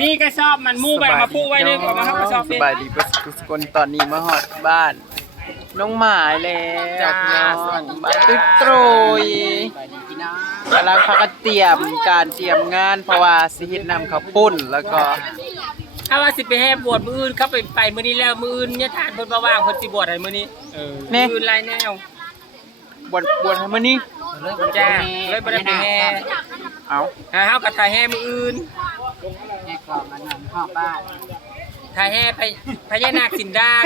นี่กระสอบมันมู่ไปเอามาปูไว้เลยเอามาครับกระสอบสเป็นบายดีเพื่อนทุกคนตอนนี้มาฮอดบ้าน น้องหมายแล้วพี่น้องบ้านตึ๊ดโตรยกำลังพักกันเตรียมการเตรียมงานเพราะว่าสิเฮ็ดนำข้าวปุ้นแล้วก็ถ้าว่าสิไปแห่บวชมืออื่นเข้าไปไปมื้อนี้แล้วมืออื่นเนี่ยทานเพิ่นบ่ว่างเพิ่นสิบวชให้มื้อนี้เออมื้ออื่นหลายแนวบวชบวชให้มื้อนี้จ้าเลยบ่ได้ไปแห่เอา หาเฮาก็ถ่ายแห่มื้ออื่น แม่กล่องอันนั้นข้าวบ้านถ่ายแห่ไปพญานาคสินดาง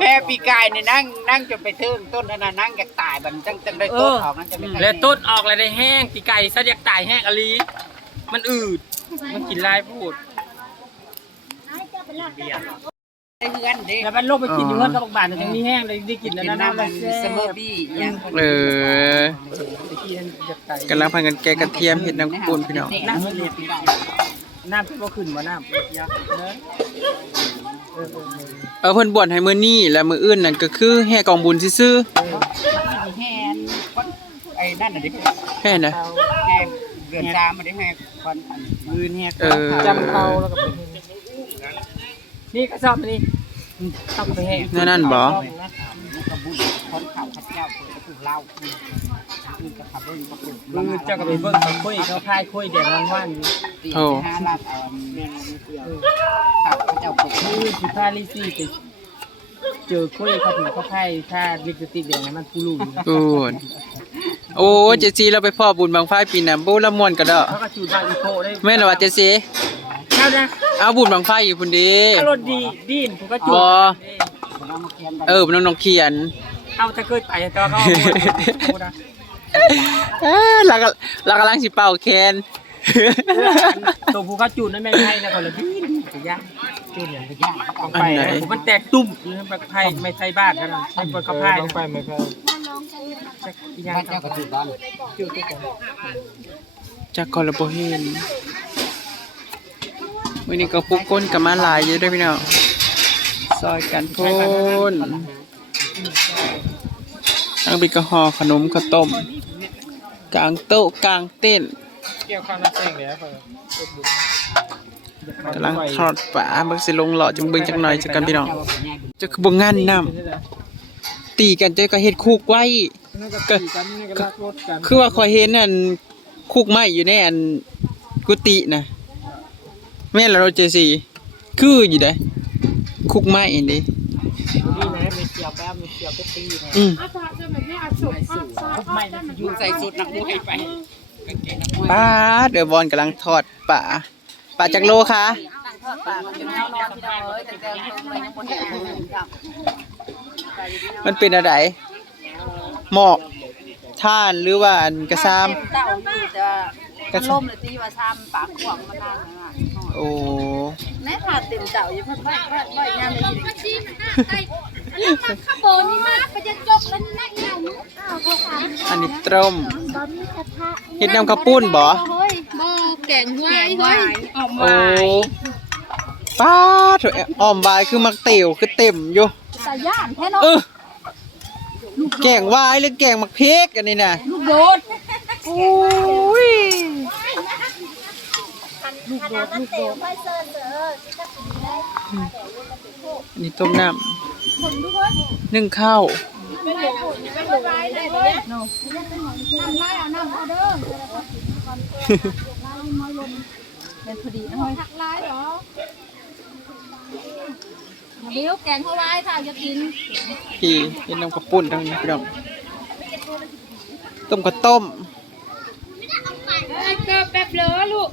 แม่ปีกายเนี่ยนั่งนั่งจนไปถึงต้นอันนั้นนั่งอยากตายบัดนจังจังได้ต้นของนั้นจะไม่แล้วต้นออกแล้วได้แห้งปีไก่ซะอยากตายแห้งอลีมันอืดมันกินลายพูดได้เงินเด้แล้วมันลงไปกินอยู่เฮือนกับบ้านจังมีแห้งเลยได้กินกิอันนนั้นน้ำมัมันนเสมอบี้ยังเออตะกี้อยากตายกำลังพันกันแกงกระเทียมเฮ็ดน้ำข้าวปุ้นพี่น้อง น้ำมันเรียบน้ำที่บ่ขึ้นบ่น้ำเยอะเด้อเออเออเออเพิ่นบวชให้มื้อนี้และมื้ออื่นนั่นก็คือแห่กองบุญซื่อแฮนคนไอ้นั่นน่ะดิๆแห่นะ แฮนเดือนสามมาได้แฮคนอันมือเนี่ยเออ จำเขาแล้วก็ไปนี่กระสอบนี่ต้องไปแห้งนั่นนั่นบ่กระบุญคนเข่าข้าเจ้าเปิดประตูเล่า มือเจ้าก็ไปเบิ่งเขาคุยเขาพายคุยแดดวันตีห้าลาดเอาแม่ขับข้าเจ้าเปิดๆมือสิพาลิซี่ไปเจอคุยเขาถึงเขาพายถ้าลิปสติกแดงมันผู้ลูกปูนโอ้เจซีเราไปพ่อบุญบางไฟปีน่ะบ่ละม่วนก็ดอกเขาก็จูดบางอีโคได้แม่นล่ะว่าเจซีเท่านะเอาบุญบางไฟอยู่พุ่นเดีอารมณ์ดีดีนผมก็จูดบ่เรามาเขียนเออน้องน้องเขียน เอาจะเกิดไปแต่ว่าเขาเอานะเอ้อ เราก็เรากำลังสิเป่าแคนตัวผู้เขาจูดนั่นไม่ใช่นะคนละดีนจะยากจูดอย่างจะยากเอาอัไปนไหนมันแตกตุ่มมันไพ่ไม่ใช่บ้านกันใช่คนเขาพายไปไม่ใช่อีกอย่างบ้านเจ้ากระถือบ้านจูดด้วยกันจากกอลบ่เห็นมื้อนี้ก็ปุกก้นกับมาหลายอยู่เด้อพี่น้องซอยกันพูน ทั้งบิกกะหอขนมข้าวต้ม กลางโต๊ะกลางเต้นเกี่ยวข้าวน้ำแข็งเนี่ยเพิ่นกำลังทอดปลาเบิ่งสิลงหล่อจังเบิ่งจักหน่อยจักกันพี่น้องจะคือบ่งานน้ำตีกันเจ้าก็เฮ็ดคุกไว้ก็คือว่าข่อยเห็นอันคุกไม้อยู่ในอันกุฏินะแม่นแล้วเราเจอสิคืออยู่ได้คุกไม้อันนี้ ยวแป๊บมีเกี่ยวไปตีนะอืมไม่ยุงใส่สุดนักมวยไปกางเกงนักมวยป้าดเดยวบอลกำลังทอดปลาปลาจากโลคะมันเป็นอะไรหมอกท่านหรือว่าอันกระซามเต่าอยู่จะมันล่มเลยตีว่าซ้ำปากขวางมันนั่งนะโอ้แม่ถาดเต็มเต่าอยู่เพิ่นไม่ไม่ไม่ยามเลยอยู่มาชี้มันหน้าไก่ อันนี้มันข้าวโบนี่มาไปจะจกแล้วนั่งเงาอ้าวเขาถามอันนี้ต้มบะหมี่กระทะเฮ็ดน้ำข้าวปุ้นบ่เฮ้ยบ่แกงหวายเฮ้ยออกโอ้ป้าดโถ่อ้อมวายคือมักเตียวคือเต็มอยู่ตาย่านแท้เนาะเออแกงวายหรือแกงมักเพกอันนี้น่ะลูกโดดโอ้ยลูกโดดลูกโดดอันนี้ต้มน้ำ นึ่งข้าวเป็นโดดเป็นไรได้บ่เนี่ยน้ำลายเอาน้ำเอาเด้อเป็นพอดีนะเฮ้ยหักลายเหรอเดี๋ยวแกงเขาไว้ถ้าจะกินพี่เห็นน้ำกระปุ่นทั้งนี้พี่น้องต้มกระต้มเกิดแป๊บเหลือลูก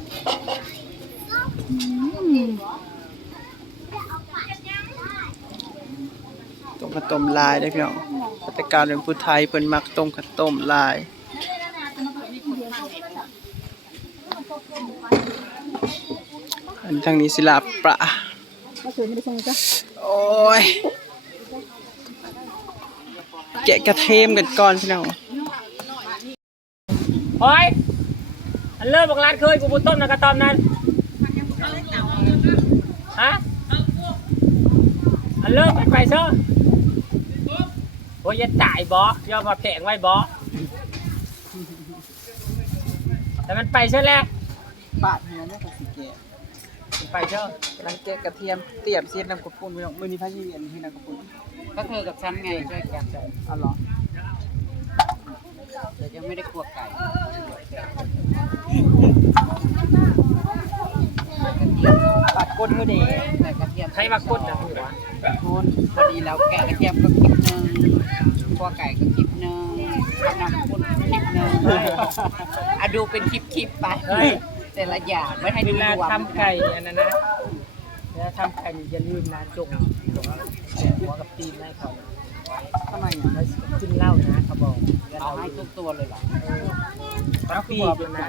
มกะต้มลายได้พี่น้องปฏิการเป็นผู้ไทยเพิ่นมักต้มกระต้มลายอันทางนี้สิลาบปลาโอ้ยแกะกระเทมกันก่อนพี่น้องโอ้ยอันเริ่มบอกร้านเคยกูบุต้มนะกระตอมนั้นฮะอันเริ่มไปไปเชอะ โอ้ยจะตายบอย่อมาแผงไว้บอแต่มันไปใช่แล้วปาดเงินแล้วก็สิแก่ไปเจ้าลังแกะกระเทียมเตรียมเสียน้ำกระปุ้นพี่น้องมื้อนี้พาชีเวียนที่น้ำกระปุ้นก็เธอกับฉันไงช่วยกันอ๋อเหรอแต่ยังไม่ได้ครัวไก่ ปัดก้นเธอเดแต่กระเทียมใครมากดนะหัวทุนพอดีแล้วแกะกระเทียมก็คลิปหนึงครัวไก่ก็คลิปหนึงข้าวหน้าปุ้นคลิปหนึงอะดูเป็นคลิปคลิปๆไปแต่ละอย่างไม่ให้เวดูลารวมทำไก่อันนั้นนะเวลาทำไก่นี่อย่าลืมนะจงจงหัวกับตีนให้เขาทำไมอะแล้วกินเหล้านะเขาบอกเอาให้ทุกตัวเลยเหรอเอาปีกอยู่นะ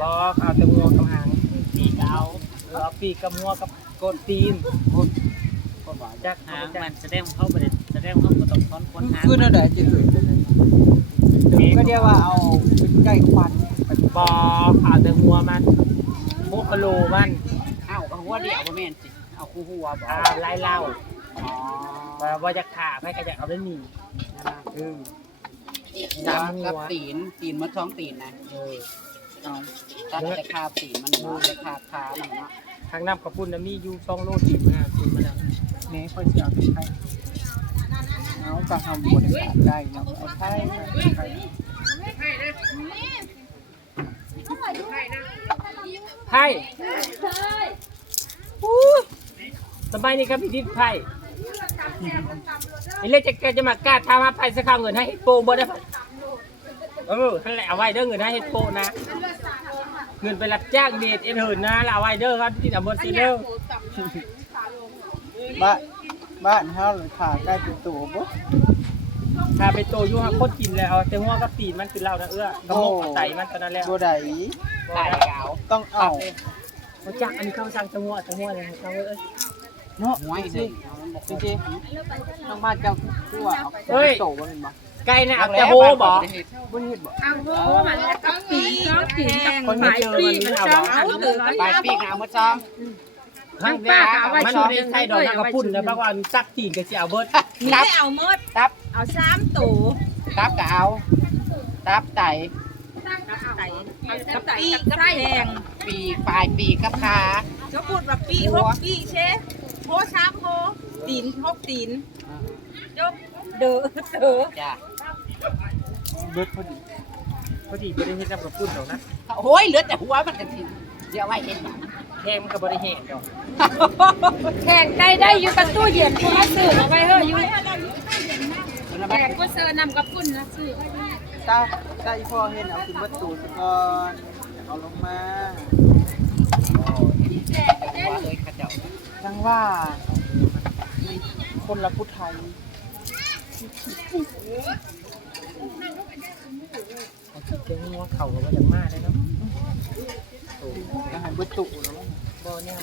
บอกเอาแต่งัวกับหางปีกเอา เออเอาปีกกับงัวกับก้นตีนก็บอกจักหางจักมันแสดงเขาบ่ได้แสดงเขาบ่ต้องค้อนควนหางคือนั่นแหละจะเกิดก็เรียกว่าเอาเป็นไก่ควันบอกเอาแต่งัวมันโมกะโลมันเอ้าเอาหัวเดียวบ่แม่นสิเอาคู่หัวบ่อ่าไล่เหล้าอ๋อว่าว่าจะขาให้ก็จะเอาได้หนีเออจับกับตีนตีนมาท้องตีนนะ เออเอาตัดแต่คาตีมันเนาะแต่คาขามันเนาะทางน้ำกระปุ่นนะมีอยู่สองโลตีมาตีมาแล้วเน่ค่อยจะเอาไปให้เอากระทำบริการได้เนาะเอาไข่ไข่ไพ่สบายนี่ครับพี่ทิศไพ่ไอ้เล็กจะแกจะมากล้าทำมาไพ่สักครั้งเงินให้โปบ่ได้เออนั่นแหละเอาไว้เด้อเงินให้โปนะ เงินไปรับจ้างเดทเอ็นเหินนะแล้วเอาไว้เด้อครับที่ดับบนซีเด้อบ้านบ้านเฮาเลยขาใกล้เป็นตัวบ่ถ้าไปโตอยู่ฮะโคตรกินแล้วเอาแต่หัวกับตีนมันคือเหล้านะเอื้อกระมกกระไตมันตอนนั้นแล้วบ่ได้ตายเอาต้องเอาเขาจักอันนี้เขาสั่งจังหวะจังหวะเลยเขาเอ้ยเนาะหัวอีกจหรินึ่งงเอามันบอกจริงๆน้องบ้านเจ้าคือว่าเอาโตบ่แม่นบ่ ไก่น่ะเอาแต่โหบ่บ่ได้เฮ็ดบ่เอาโหมันจะกับปีเนาะปีกับคนไม่เจอมันไม่เอาหรอกเอาเดือปลายปีกเอามาซ้อมมันป้ากเอาไว้มันอยู่ในไส้ดอกนางกระปุ่นนะเพราะว่าซักตีนกับสิเอาเบิดนี่เอาหมดตับเอาสามตัวตับก็เอา ตับไตไก่กับปีกับแพงปีกปลายปีกกับขาจะพูดว่าปีหกปีเชโหสามโหตีนหกตีนยกเด้อเด้อจ้ะ เบิดพอดีพอดีบ่ได้เฮ็ดน้ำกระปุ่นดอกนะโอ้ยเหลือแต่หัวมันกันทีเดี๋ยวไว้เห็นหยังแห้งมันก็บ่ได้แห้งดอกแข่งไก่ได้อยู่กับตู้เย็นกูมาซื้อเอาไปเฮ้ยอยู่แล้วแข่มันงก็เซอร์นำกับปุ่นนะซื้อตาตาอีพ่อเห็นเอาขึ้นเบิดตูซะก่อนเอาลงมาหัวเลยเข้าเจ้าจังว่าคนละผู้ไทย เอาคิดแกงัวเข่าก็บ่อย่างมากเลยเนาะอาหารเบิดตุแล้วบ่เนี่ย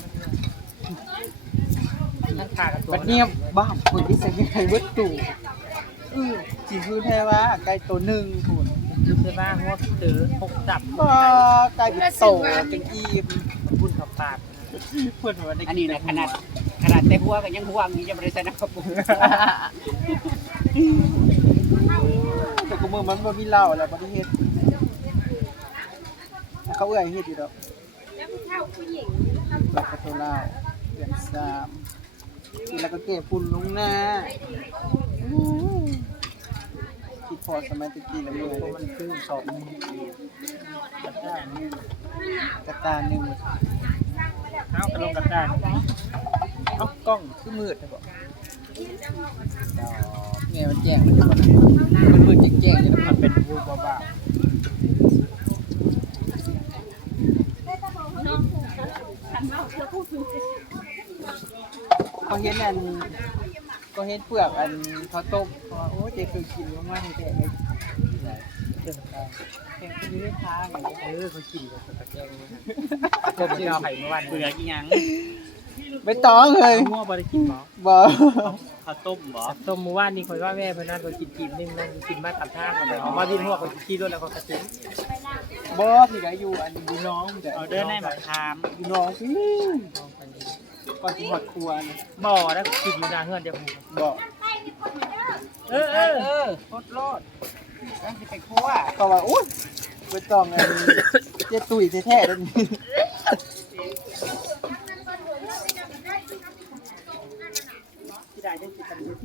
มันนั่นขากับตัวบัดเนี้ยบ้าคนที่ใส่ไข่เบิดตุอือสิคือแท้ว่าไก่ตัวหนึ่งพุ่นคือเสื้อผ้าหัวเต๋อพกจับบ่ไก่เป็นโตเป็นอีมปุ่นกับปากเพิ่นว่าได้อันนี้นะขนาดขนาดแต่หัวก็ยังห่วงนี่จะบริษัทนักกระปุกแต่กูมือมันบ่มีเหล้าแล้วบ่ได้เฮ็ด เขาเอื้อยเฮ็ดอยู่ดอกแล้วก็โทรเหล้าเดือนสามแล้วก็เก็บฝุ่นลงหน้าคิดพอสมัยตะกี้แล้วเมื่อยเพราะมันคือสอบหนึงกระตาหนึ่งเอากระลงกระดานเอากล้องคือมืดใช่ปะแง่ยมันแจ้งมันจะมันมืดแจ้งๆอยู่นะมันเป็นวูบบ้า เขาเห็นอันก็เห็นเปลือกอันข้าวต้มเขาว่าโอ้เจ๊คือกินมากๆให้แต่เลยเดินทางแข่งที่ได้ทางอย่างเงี้ยเออเขากินกับตะแกรงนี่ต้มเจ้าไข่เมื่อวานเปลือกอีหยัง ไม่ต้องเลยมั่วบ่ได้กินหรอบ่ข้าวต้มบ่ต้มเมื่อวานนี่คอยว่าแม่เพิ่นนั่นคอยกินกีบนึงนั่นกินมาตามทางกันเลยเอามาดินหัวคอยขี้ด้วยแล้วก็กระตุ้นบ่ที่ได้อยู่อันดูน้องแต่เอาเด้อในมะขามดูน้องพี่ก่อนที่หอดครัวนะบ่อแล้วกินอยู่หน้าเฮือนเดี๋ยวผมบ่เออเออเออโคตรโลดแล้วสิไปคั่วเขาว่าอุ้ยไม่ต้องอันเจ๊ตุ๋ยแท้ๆเด้อ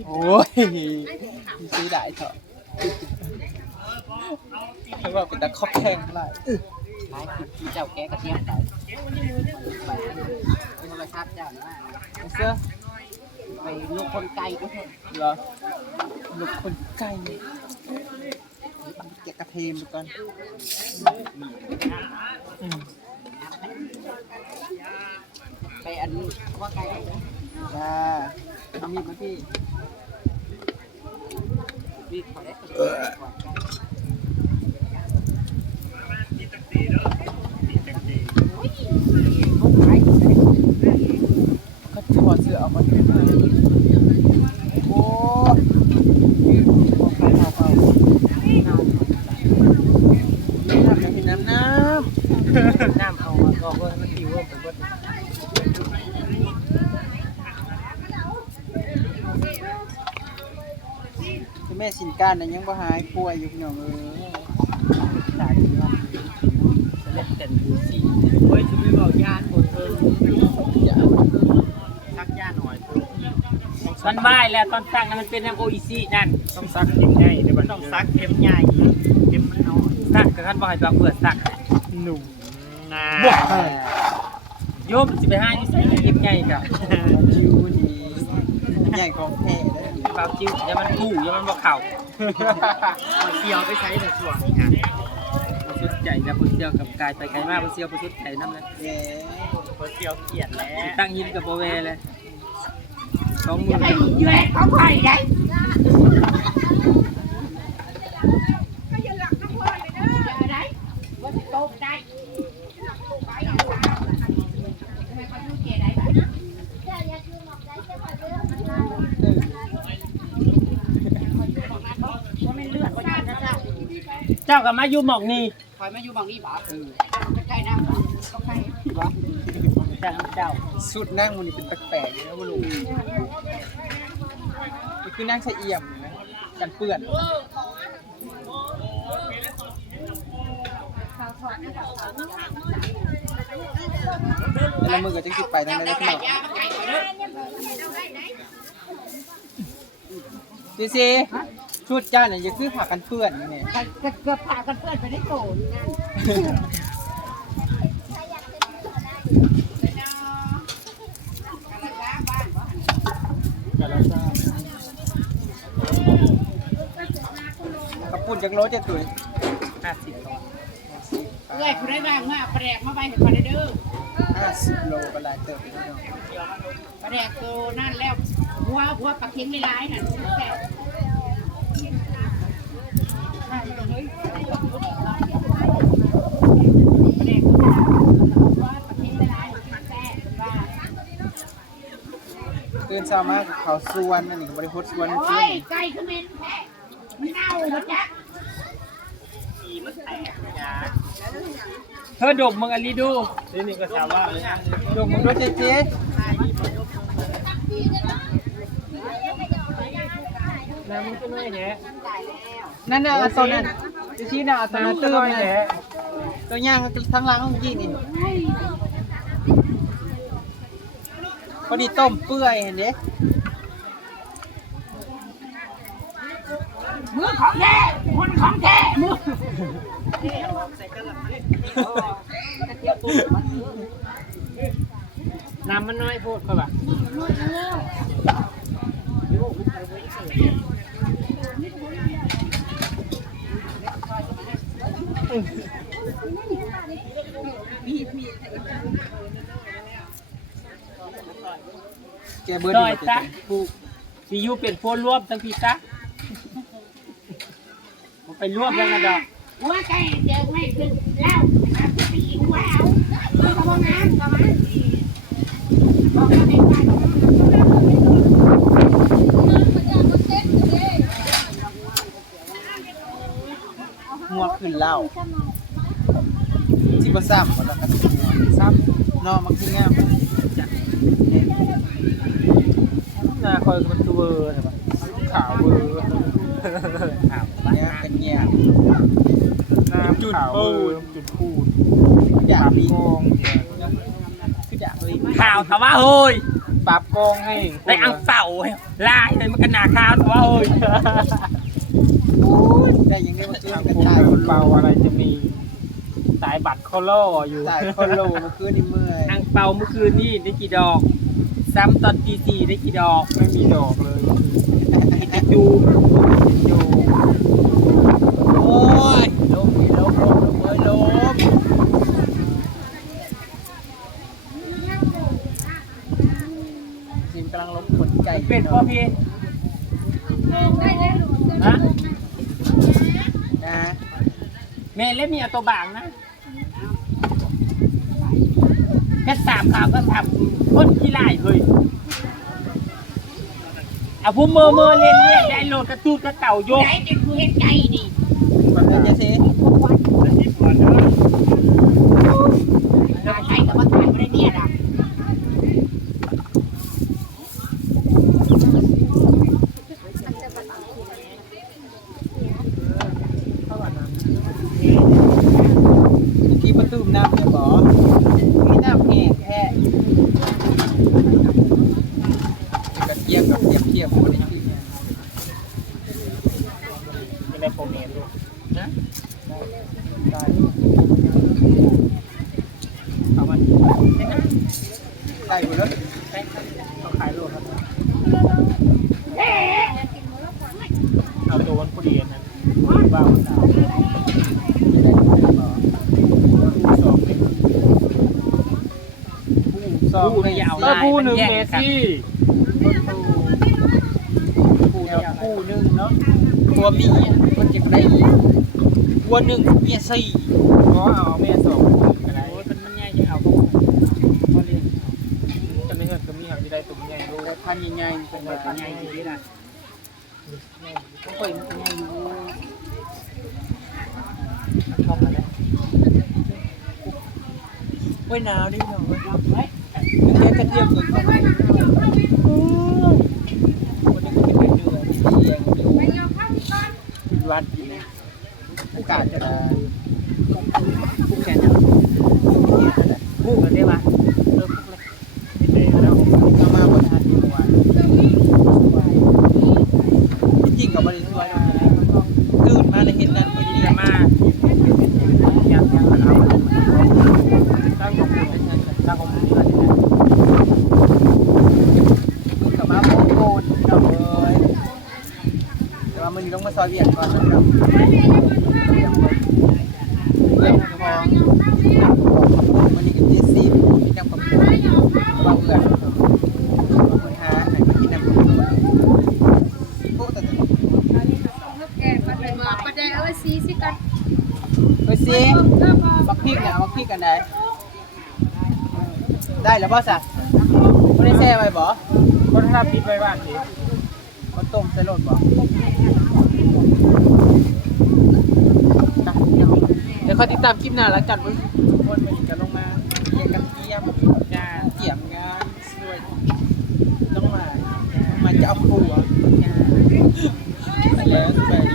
โอ้ยซื้อได้เถอะเขาบอกเป็นตะคอกแข่งไรหลายคลิปที่เจ้าแกะกระเทียมไปไปโทรศัพท์เจ้าหนี่ว่าเสื้อไปลูกคนไกลก็เถอะเหรอลูกคนไก่แกะกระเทียมไปก่อนไปอันนี้ว่าไกล จ้าเอามีดมาพี่มีดขอได้ตัวก่อนก็ถอดเสื้อออกมาด้วยนะโอ้เอาไปเอาเอาน้ำยังเป็นน้ำน้ น้ำเอามาก็เพื่อให้มันผิวร่วมไปหมดำคือ แม่สินการนะยังบ่หายป่วยอยู่พี่น้องเออสายที่ว่าจเล่นเต้นดูสิเฮ้ยจะไม่บอกยานหมดเลยซักย่าหน่อยเพิ่มันไหวแล้วตอนสั่งนั้นมันเป็นน้ำโออิซินั่นต้องซักเข็มใหญ่เดี๋ยวมันต้องซักเข็มใหญ่เข็มมันน้อยสักกับท่านบอกให้ตัวเปิดสักหนุ่มนะโยมสิไปห้าที่ใส่คลิปไงกับจิวนี่ใหญ่ของแท้ เลยเบาจิ้วอย่ามันกู้อย่ามันบอกเข่าเอาเสียวไปใช้แต่ส่วนนี้ฮะสุดใจกับคนเดียวกับกายไปไกลมากคนเดียวคนสุดใจน้ำเลยเย้พอเสียวเกลียดแล้ว ตั้งหินกับโบเวเลยสองมืออยู่ให้เขาไปได้ เจ้า กับมาอยู่หมอกนี่คอยมาอยู่บางนี้บ่เออใกล้ๆน้ำก็ใกล้บ่เจ้าเจ้าสุดนั่งมันนี่เป็นแปลกๆเลยนะบ่รู้นี่คือนั่งใส่เอี่ยมเลยนะกันเปื้อนแล้วมือก็จะคิดไปทางใดได้พี่น้องซีซี ชุดเจ้าเนี่ยอย่าคือผ่ากันเปื้อนนี่เนี่ยก็เกือบพากันเพื่อนไปได้โกนนั่นกระปุ่นจากรถจะตุ๋ยห้าสิบตัวเอ้ยคุณได้บ้างมาแปลกมาไปให้พอได้เด้อห้าสิบโลก็หลายเติบพี่น้องแปลกตัวนั่นแล้วหัวหัวปลาเค็งไม่ร้ายน่ะแซ่บตื่ นเช้ามากเขาสวนอันนี้ก็บริโภคสวนขึ้นไก่ขมิ้นแท้มันเน่าหมดจ้ะเธอดมมึงอันนี้ดูนี่นี่ก็สาวว่าเลยดมมึงรถเจ๊เจ๊น้ำมันก็น้อยแหละนั่นน่ะอาตัวนั้นเจ๊ชี้น่ะตัวนั้นตื้มเลยตัวย่างทั้งหลังเมื่อกี้นี่ พอดีต้มเปื่อยเห็นเด้มือของแท้คนของแท้มือน้ำมันน้อยโพดก็แบบ แกเบิร์ดซออยยู่ซะเจ๊ผูกซียูเป็นโฟนรวมทั้งพี่ซะผมไปรวมแล้วนะดอกหัวไก่เจอไม่ขึ้นแล้วนะครับปีหัวเอามือกับพวกนั้นกับมันบอกว่าให้ไปหัวขึ้นเหล้าจิบซ้ำมันแล้วกันซ้ำนอมักที่งามห น้าคอยมันตัวเวอร์ใช่ปะขาวเวอร์ขาวเนี่ยเป็นเงี้ยน้ำจุดปูนจุดปูนอยากมีกองคืออยากเลยข่าวถามว่าเฮ้ยปรับกล้องให้ได้อังเป่าลายเลยมันก็หนาขาวแต่ว่าเอ้ยได้ยังไงว่าซื้อทางกระภูจายมิเป่าอะไรจะมีสายบัตรคอล่ออยู่จ่ายคนโลเมื่อคืนนี่เมื่อยอังเป่าเมื่อคืนนี่ได้กี่ดอก ซ้ำตอนตีสี่ได้กี่ดอก ไม่มีดอกเลยกินดูอยู่โอ้ยลมนี่ลมลมลมเอ้ยลมซิมกำลังลบขนไก่เป็นพ่อพี่ได้เลยลูกฮะนะเมย์เล่นมีเอาตัวบางนะ แค่สามข่าวก็ทำคนขี้ไล่เฮ้ยเอาผู้เมอเมอเล่นเล่นได้โหลดกระตูดกระเต่ายกไหนจะคือเฮ็ดไก่นี่ มันเป็นจะสิใครกับว่าถ่ายบ่ได้เนี่ยล่ะ ที่ประตูน้ำเนี่ยบอมีน้ำแห้งแค่กระเทียมกับเทียมเทียมคนนี้ที่ ไม่ได้โปรเมนด้วยนะได้เอามันได้หมดแล้วเขาขายโลครับเอาตัววันผู้เรียนนะบ้าวันสาวสอบเลยสองผู้นี่ยาวก็ผู้หนึ่งเมสซี่คู่เดียวคู่หนึ่งเนาะตัวเมียมันจะ ได้ตัวหนึ่งเมียสี่ก็เอาเมสสองอะไรโอ้ยมันมันง่ายจะเอาเขาเขาเรียนจะไม่เห็นก็มีหางที่ได้ตุ้มใหญ่รู้แต่พันใหญ่ๆเป็นเอาแบบเป็นง่ายอยู่ดีนะเขาเคยมันใหญ่อยู่ชอบอะไรโอ้ยหนาวดิหนาว แต่เอาไว้ซีสิกันไปซีมักพริกนะมักพริกกันได้ได้แล้วพ่อสะไม่ได้แช่ไว้บ่คนทำพริกไว้บ้านสิมันต้มใส่รถบ่เดี๋ยวคอยติดตามคลิปหน้าแล้วกันเพื่อนคนมาอีกกันลงมาเกี่ยกันเกี่ยมงานเกี่ยมงานสวยต้องมามาจะเอาผัวแล้วไป